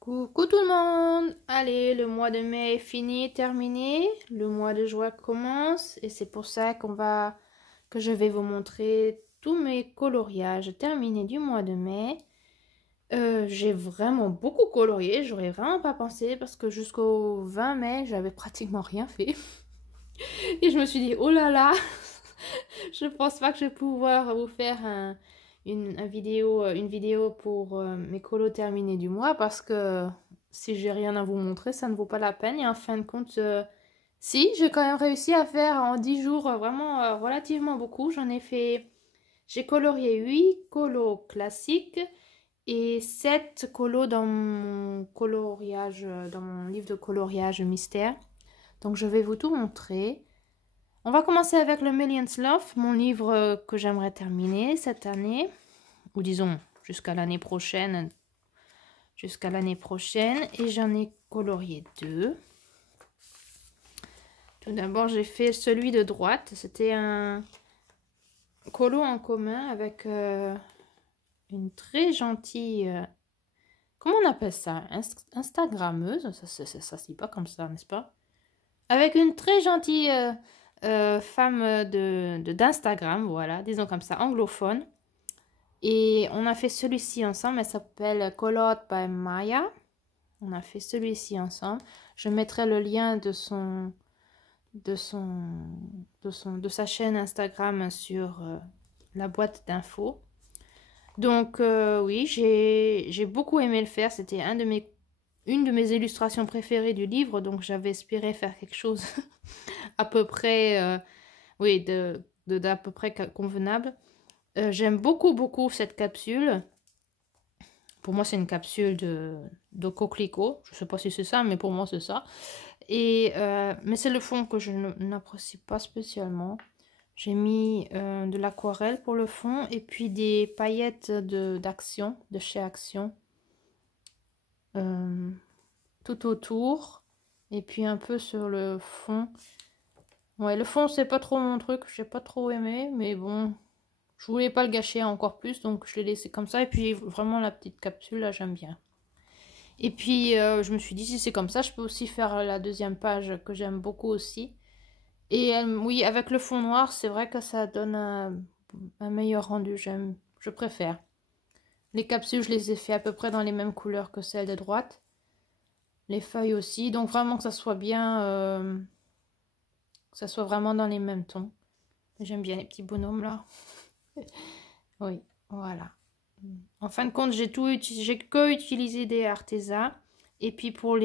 Coucou tout le monde! Allez, le mois de mai est fini, terminé. Le mois de juin commence et c'est pour ça que je vais vous montrer tous mes coloriages terminés du mois de mai. J'ai vraiment beaucoup colorié, j'aurais vraiment pas pensé parce que jusqu'au 20 mai, j'avais pratiquement rien fait. Et je me suis dit, oh là là, je pense pas que je vais pouvoir vous faire une vidéo pour mes colos terminés du mois parce que si j'ai rien à vous montrer, ça ne vaut pas la peine. Et en fin de compte, si, j'ai quand même réussi à faire en 10 jours vraiment relativement beaucoup. J'ai colorié 8 colos classiques et 7 colos dans mon coloriage, dans mon livre de coloriage mystère. Donc je vais vous tout montrer. On va commencer avec le Millions Love, mon livre que j'aimerais terminer cette année, ou disons jusqu'à l'année prochaine. Et j'en ai colorié 2. Tout d'abord, j'ai fait celui de droite. C'était un colo en commun avec une très gentille... comment on appelle ça? Instagrammeuse? Ça se dit pas comme ça, n'est-ce pas? Avec une très gentille... femme d'Instagram, voilà, disons comme ça, anglophone. Et on a fait celui-ci ensemble, elle s'appelle Colored by Maya. On a fait celui-ci ensemble. Je mettrai le lien de sa chaîne Instagram sur la boîte d'infos. Donc oui, j'ai beaucoup aimé le faire. C'était une de mes illustrations préférées du livre, donc j'avais espéré faire quelque chose à peu près, oui, d'à peu près convenable. J'aime beaucoup cette capsule. Pour moi, c'est une capsule de coquelicot. Je ne sais pas si c'est ça, mais pour moi, c'est ça. Mais c'est le fond que je n'apprécie pas spécialement. J'ai mis de l'aquarelle pour le fond et puis des paillettes d'Action, de chez Action. Tout autour. Et puis un peu sur le fond. Ouais, le fond, c'est pas trop mon truc. J'ai pas trop aimé, mais bon... Je voulais pas le gâcher encore plus, donc je l'ai laissé comme ça. Et puis vraiment la petite capsule, là, j'aime bien. Et puis je me suis dit, si c'est comme ça, je peux aussi faire la deuxième page que j'aime beaucoup aussi. Et oui, avec le fond noir, c'est vrai que ça donne un meilleur rendu. Je préfère. Les capsules, je les ai fait à peu près dans les mêmes couleurs que celles de droite. Les feuilles aussi. Donc vraiment que ça soit bien... que ça soit vraiment dans les mêmes tons. J'aime bien les petits bonhommes là. Oui, voilà. En fin de compte, j'ai que utilisé des Arteza. Et puis pour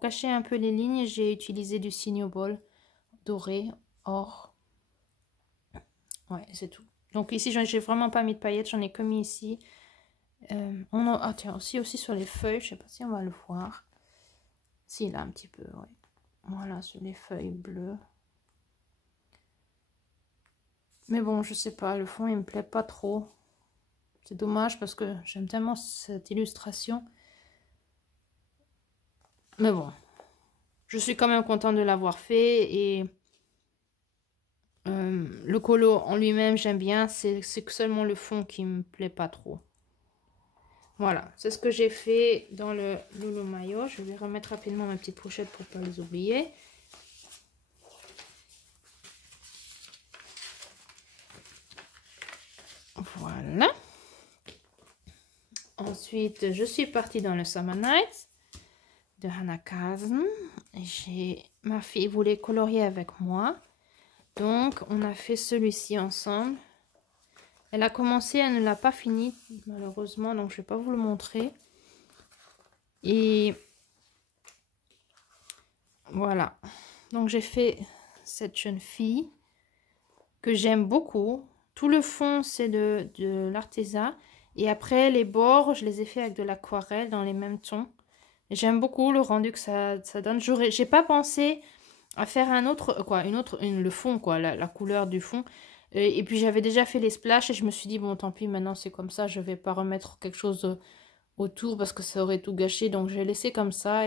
cacher un peu les lignes, j'ai utilisé du Signobol doré, or. Ouais, c'est tout. Donc ici, j'ai vraiment pas mis de paillettes, j'en ai que mis ici. Ah tiens, aussi sur les feuilles, je sais pas si on va le voir. Si, là un petit peu, ouais. Voilà, sur les feuilles bleues. Mais bon, je sais pas, le fond il me plaît pas trop. C'est dommage parce que j'aime tellement cette illustration. Mais bon, je suis quand même contente de l'avoir fait. Et le colo en lui-même, j'aime bien. C'est seulement le fond qui me plaît pas trop. Voilà, c'est ce que j'ai fait dans le Lulu Mayo. Je vais remettre rapidement ma petite pochette pour ne pas les oublier. Voilà. Ensuite, je suis partie dans le Summer Nights de Hannah Kazen. Ma fille voulait colorier avec moi. Donc, on a fait celui-ci ensemble. Elle a commencé, elle ne l'a pas fini, malheureusement. Donc, je ne vais pas vous le montrer. Et voilà. Donc, j'ai fait cette jeune fille que j'aime beaucoup. Tout le fond, c'est de l'Arteza. Et après, les bords, je les ai fait avec de l'aquarelle dans les mêmes tons. J'aime beaucoup le rendu que ça donne. J'ai pas pensé à faire le fond, quoi, la couleur du fond. Et puis j'avais déjà fait les splashes et je me suis dit, bon, tant pis, maintenant c'est comme ça, je vais pas remettre quelque chose autour parce que ça aurait tout gâché. Donc j'ai laissé comme ça.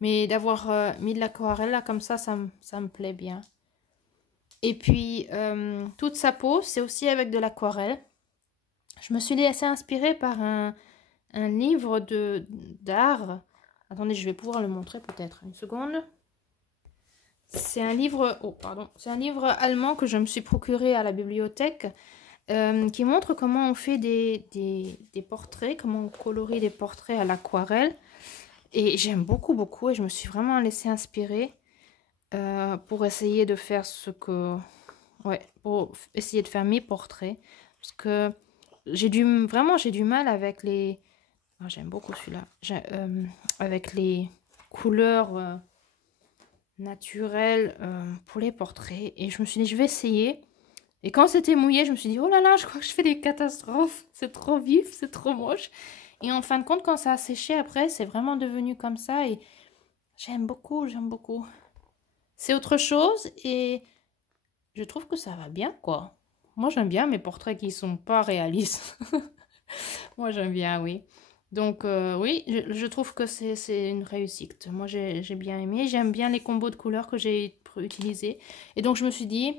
Mais d'avoir mis de l'aquarelle là, comme ça me plaît bien. Et puis, toute sa peau, c'est aussi avec de l'aquarelle. Je me suis laissée inspirer par un un livre d'art. Attendez, je vais pouvoir le montrer peut-être. Une seconde. C'est un livre... Oh, pardon. C'est un livre allemand que je me suis procuré à la bibliothèque qui montre comment on fait des portraits, comment on colorie des portraits à l'aquarelle. Et j'aime beaucoup, beaucoup. Et je me suis vraiment laissée inspirer pour essayer de faire ce que... Ouais, pour essayer de faire mes portraits. Parce que j'ai du mal avec les... Oh, j'aime beaucoup celui-là. Avec les couleurs naturelles pour les portraits. Et je me suis dit, je vais essayer. Et quand c'était mouillé, je me suis dit, oh là là, je crois que je fais des catastrophes. C'est trop vif, c'est trop moche. Et en fin de compte, quand ça a séché après, c'est vraiment devenu comme ça. Et j'aime beaucoup, j'aime beaucoup. C'est autre chose et je trouve que ça va bien, quoi. Moi, j'aime bien mes portraits qui sont pas réalistes. Moi, j'aime bien, oui. Donc, oui, je trouve que c'est une réussite. Moi, j'ai bien aimé. J'aime bien les combos de couleurs que j'ai utilisés. Et donc, je me suis dit,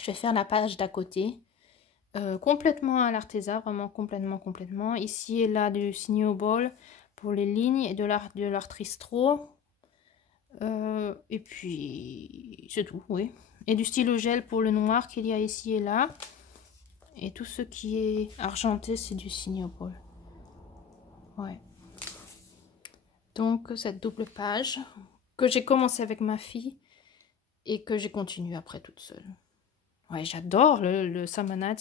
je vais faire la page d'à côté. Complètement à l'artisan, vraiment complètement. Ici et là, du Signo Ball pour les lignes et de l'art Tristro. Et puis, c'est tout, oui. Et du stylo gel pour le noir qu'il y a ici et là. Et tout ce qui est argenté, c'est du Signo Ball. Ouais. Donc, cette double page que j'ai commencé avec ma fille et que j'ai continué après toute seule. Ouais, j'adore le Samanat.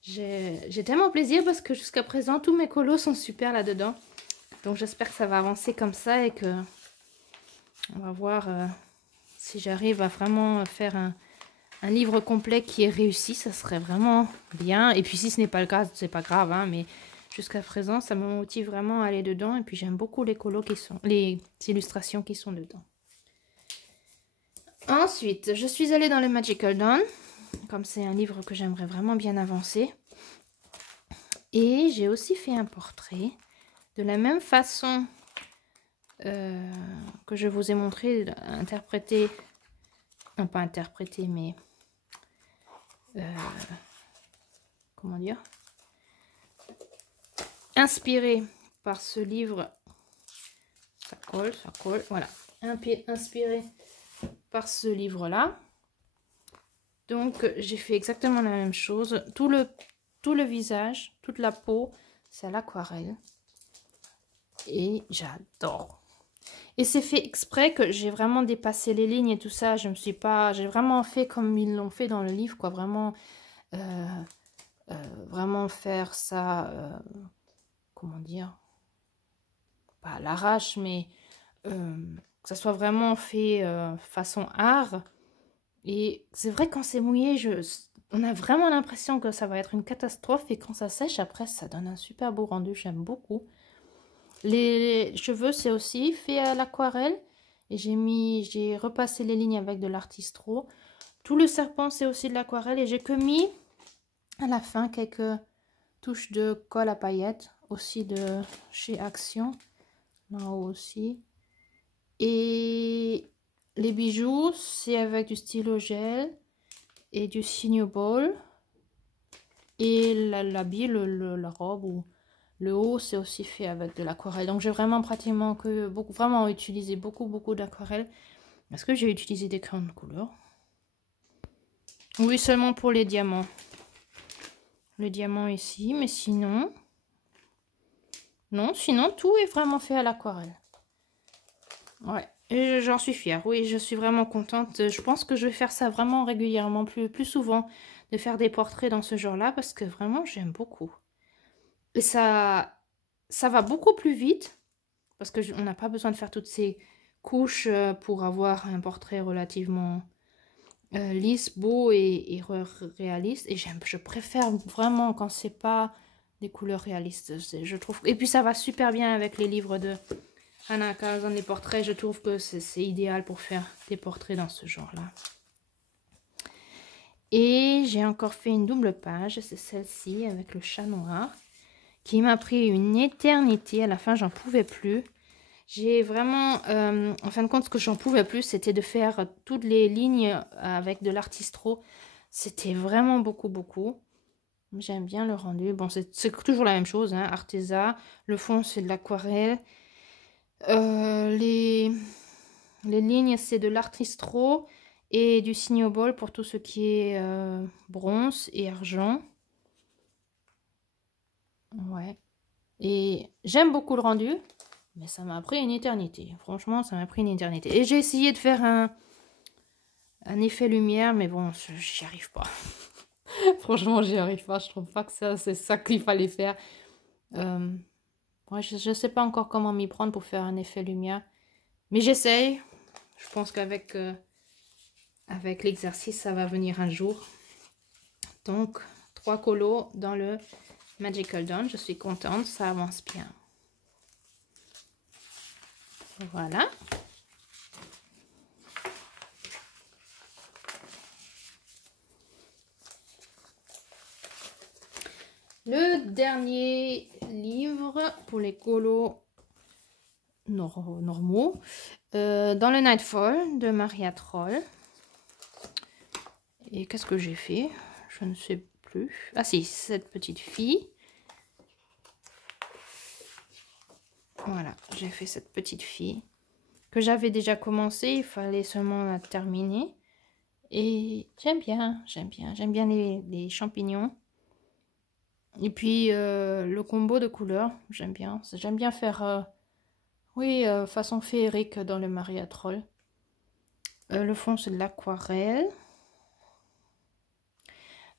J'ai tellement plaisir parce que jusqu'à présent, tous mes colos sont super là-dedans. Donc, j'espère que ça va avancer comme ça et que on va voir si j'arrive à vraiment faire un livre complet qui est réussi. Ça serait vraiment bien. Et puis, si ce n'est pas le cas, c'est pas grave, hein, mais jusqu'à présent, ça me motive vraiment à aller dedans. Et puis, j'aime beaucoup les colos les illustrations qui sont dedans. Ensuite, je suis allée dans le Magical Dawn, comme c'est un livre que j'aimerais vraiment bien avancer. Et j'ai aussi fait un portrait, de la même façon que je vous ai montré, interprété, non pas interprété, mais comment dire, inspiré par ce livre. Ça colle, voilà, inspiré par ce livre-là. Donc, j'ai fait exactement la même chose. Tout le visage, toute la peau, c'est à l'aquarelle. Et j'adore. Et c'est fait exprès que j'ai vraiment dépassé les lignes et tout ça. Je me suis pas... J'ai vraiment fait comme ils l'ont fait dans le livre, quoi. Vraiment, vraiment faire ça... comment dire? Pas à l'arrache, mais... que ça soit vraiment fait façon art. Et c'est vrai, quand c'est mouillé, on a vraiment l'impression que ça va être une catastrophe. Et quand ça sèche, après, ça donne un super beau rendu. J'aime beaucoup. Les cheveux, c'est aussi fait à l'aquarelle. Et j'ai repassé les lignes avec de l'artistro. Tout le serpent, c'est aussi de l'aquarelle. Et j'ai que mis à la fin quelques touches de colle à paillettes. Aussi de chez Action. Là-haut aussi. Et les bijoux, c'est avec du stylo gel et du Signo Ball. Et l'habit, la robe ou le haut, c'est aussi fait avec de l'aquarelle. Donc j'ai vraiment pratiquement vraiment utilisé beaucoup d'aquarelle. Est-ce que j'ai utilisé des crayons de couleur? Oui, seulement pour les diamants. Le diamant ici, mais sinon... Non, sinon tout est vraiment fait à l'aquarelle. Ouais. J'en suis fière, oui, je suis vraiment contente. Je pense que je vais faire ça vraiment régulièrement, plus souvent, de faire des portraits dans ce genre-là, parce que vraiment, j'aime beaucoup. Et ça va beaucoup plus vite, parce qu'on n'a pas besoin de faire toutes ces couches pour avoir un portrait relativement lisse, beau et réaliste. Et je préfère vraiment quand c'est pas des couleurs réalistes, je trouve. Et puis ça va super bien avec les livres de... Hannah Carlson, les portraits, je trouve que c'est idéal pour faire des portraits dans ce genre-là. Et j'ai encore fait une double page, c'est celle-ci avec le chat noir, qui m'a pris une éternité. À la fin, j'en pouvais plus. J'ai vraiment, en fin de compte, ce que j'en pouvais plus, c'était de faire toutes les lignes avec de l'artistro. C'était vraiment beaucoup. J'aime bien le rendu. Bon, c'est toujours la même chose, hein, Arteza. Le fond, c'est de l'aquarelle. Les lignes, c'est de l'artistro et du Signobol pour tout ce qui est bronze et argent. Ouais. Et j'aime beaucoup le rendu, mais ça m'a pris une éternité. Franchement, ça m'a pris une éternité. Et j'ai essayé de faire un effet lumière, mais bon, j'y arrive pas. Franchement, j'y arrive pas. Je trouve pas que c'est ça qu'il fallait faire. Ouais, je sais pas encore comment m'y prendre pour faire un effet lumière. Mais j'essaye. Je pense qu'avec avec l'exercice, ça va venir un jour. Donc, 3 colos dans le Magical Dawn. Je suis contente, ça avance bien. Voilà. Le dernier livre pour les colos normaux, dans le Nightfall de Maria Troll. Et qu'est-ce que j'ai fait? Je ne sais plus. Ah si, cette petite fille. Voilà, j'ai fait cette petite fille que j'avais déjà commencé. Il fallait seulement la terminer. Et j'aime bien les champignons. Et puis le combo de couleurs, j'aime bien. J'aime bien faire, oui, façon féerique dans le Maria Troll. Le fond, c'est de l'aquarelle.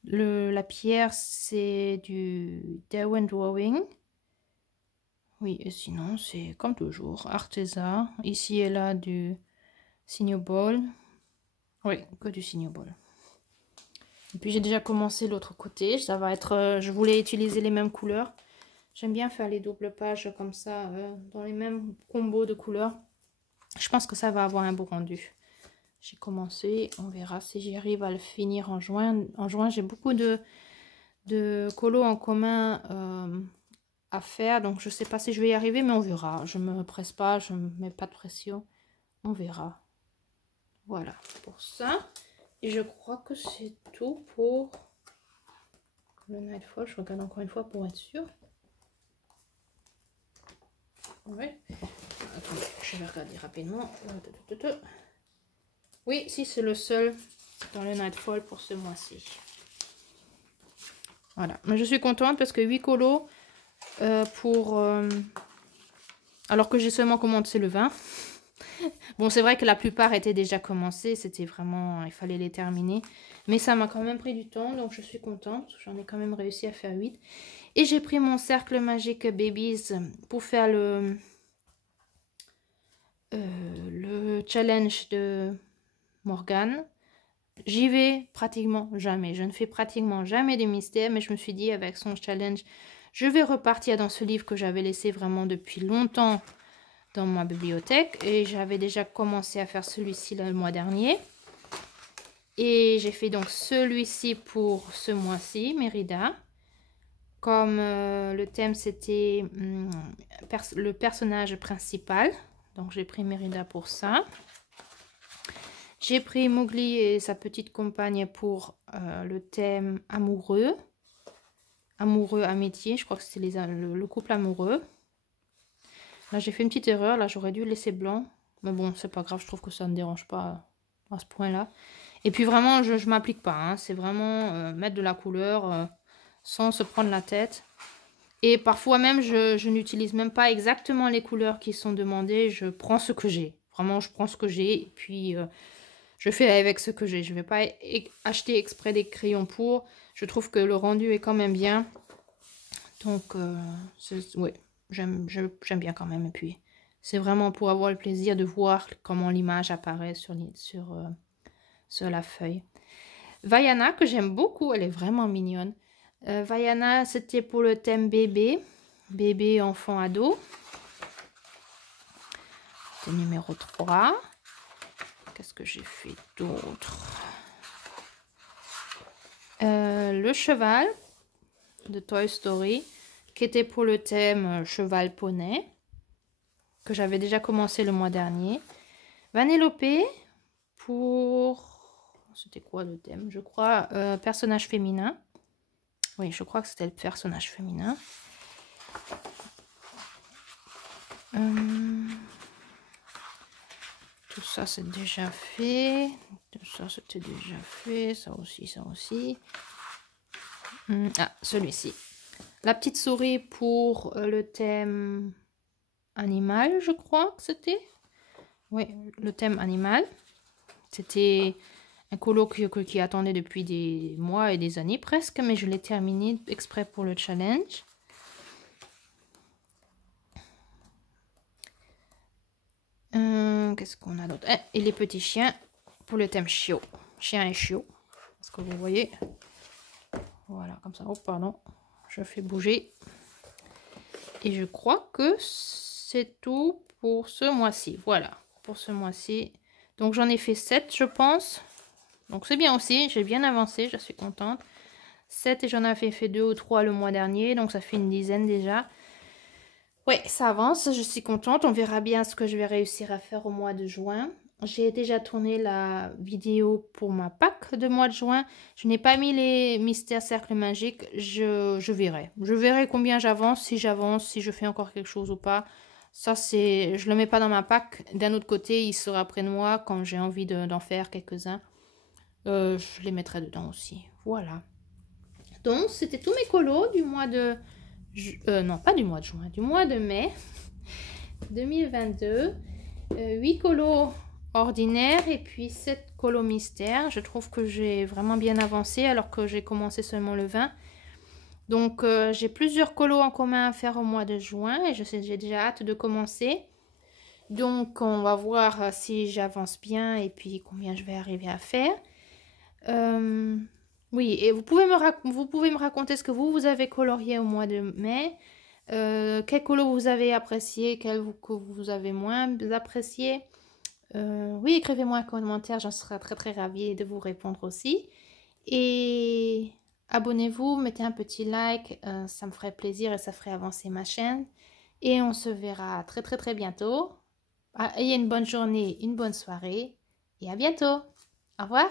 La pierre, c'est du Derwent Drawing. Oui, et sinon, c'est comme toujours, Arteza. Ici et là, du Signobol. Oui, que du Signobol. Et puis, j'ai déjà commencé l'autre côté. Ça va être, je voulais utiliser les mêmes couleurs. J'aime bien faire les doubles pages comme ça, dans les mêmes combos de couleurs. Je pense que ça va avoir un beau rendu. J'ai commencé, on verra si j'y arrive à le finir en juin. En juin, j'ai beaucoup de colos en commun à faire, donc je sais pas si je vais y arriver, mais on verra. Je me presse pas, je me mets pas de pression, on verra. Voilà pour ça. Et je crois que c'est tout pour le Nightfall. Je regarde encore une fois pour être sûre. Ouais. Attendez, je vais regarder rapidement. Oui, si c'est le seul dans le Nightfall pour ce mois-ci. Voilà, mais je suis contente parce que 8 colos alors que j'ai seulement commencé le 20. Bon, c'est vrai que la plupart étaient déjà commencés, c'était vraiment, il fallait les terminer. Mais ça m'a quand même pris du temps, donc je suis contente. J'en ai quand même réussi à faire 8. Et j'ai pris mon cercle magique Babies pour faire le challenge de Morgane. J'y vais pratiquement jamais. Je ne fais pratiquement jamais de mystères, mais je me suis dit avec son challenge, je vais repartir dans ce livre que j'avais laissé vraiment depuis longtemps dans ma bibliothèque. Et j'avais déjà commencé à faire celui-ci le mois dernier. Et j'ai fait donc celui-ci pour ce mois-ci, Mérida. Comme le thème c'était le personnage principal. Donc j'ai pris Mérida pour ça. J'ai pris Mowgli et sa petite compagne pour le thème amoureux. Amoureux, amitié. Je crois que c'était le couple amoureux. Là, j'ai fait une petite erreur. Là, j'aurais dû laisser blanc. Mais bon, c'est pas grave. Je trouve que ça ne dérange pas à ce point-là. Et puis vraiment, je ne m'applique pas. Hein. C'est vraiment mettre de la couleur sans se prendre la tête. Et parfois même, je n'utilise même pas exactement les couleurs qui sont demandées. Je prends ce que j'ai. Vraiment, je prends ce que j'ai. Et puis... je fais avec ce que j'ai. Je ne vais pas acheter exprès des crayons pour. Je trouve que le rendu est quand même bien. Donc, ouais, j'aime bien quand même. Et puis, c'est vraiment pour avoir le plaisir de voir comment l'image apparaît sur la feuille. Vaiana, que j'aime beaucoup. Elle est vraiment mignonne. Vaiana, c'était pour le thème bébé. Bébé, enfant, ado. C'est numéro 3. Qu'est-ce que j'ai fait d'autre? Le cheval de Toy Story, qui était pour le thème cheval poney, que j'avais déjà commencé le mois dernier. Vanellope pour... C'était quoi le thème? Je crois personnage féminin. Oui, je crois que c'était le personnage féminin. Tout ça, c'est déjà fait. Tout ça, c'était déjà fait. Ça aussi, ça aussi. Ah, celui-ci. La petite souris pour le thème animal, je crois que c'était. Oui, le thème animal. C'était un colo qui attendait depuis des mois et des années presque, mais je l'ai terminé exprès pour le challenge. Qu'est-ce qu'on a d'autre? Et les petits chiens pour le thème chiot. Chien et chiot. Est-ce que vous voyez? Voilà, comme ça. Oh, pardon. Je fais bouger. Et je crois que c'est tout pour ce mois-ci. Voilà, pour ce mois-ci. Donc, j'en ai fait 7, je pense. Donc, c'est bien aussi. J'ai bien avancé. Je suis contente. 7 et j'en avais fait 2 ou 3 le mois dernier. Donc, ça fait une dizaine déjà. Ouais, ça avance. Je suis contente. On verra bien ce que je vais réussir à faire au mois de juin. J'ai déjà tourné la vidéo pour ma Pâques de mois de juin. Je n'ai pas mis les mystères cercles magiques. Je verrai. Je verrai combien j'avance, si je fais encore quelque chose ou pas. Ça, c'est, je le mets pas dans ma Pâques. D'un autre côté, il sera près de moi quand j'ai envie d'en faire quelques-uns. Je les mettrai dedans aussi. Voilà. Donc, c'était tous mes colos du mois de... non, pas du mois de juin, du mois de mai 2022. 8 colos ordinaires et puis 7 colos mystères. Je trouve que j'ai vraiment bien avancé alors que j'ai commencé seulement le 20. Donc, j'ai plusieurs colos en commun à faire au mois de juin et j'ai déjà hâte de commencer. Donc, on va voir si j'avance bien et puis combien je vais arriver à faire. Oui, et vous pouvez me raconter ce que vous avez colorié au mois de mai. Quel colo vous avez apprécié, quel que vous avez moins apprécié. Oui, écrivez-moi un commentaire, j'en serai très très ravie de vous répondre aussi. Et abonnez-vous, mettez un petit like, ça me ferait plaisir et ça ferait avancer ma chaîne. Et on se verra très très très bientôt. Ayez une bonne journée, une bonne soirée et à bientôt. Au revoir.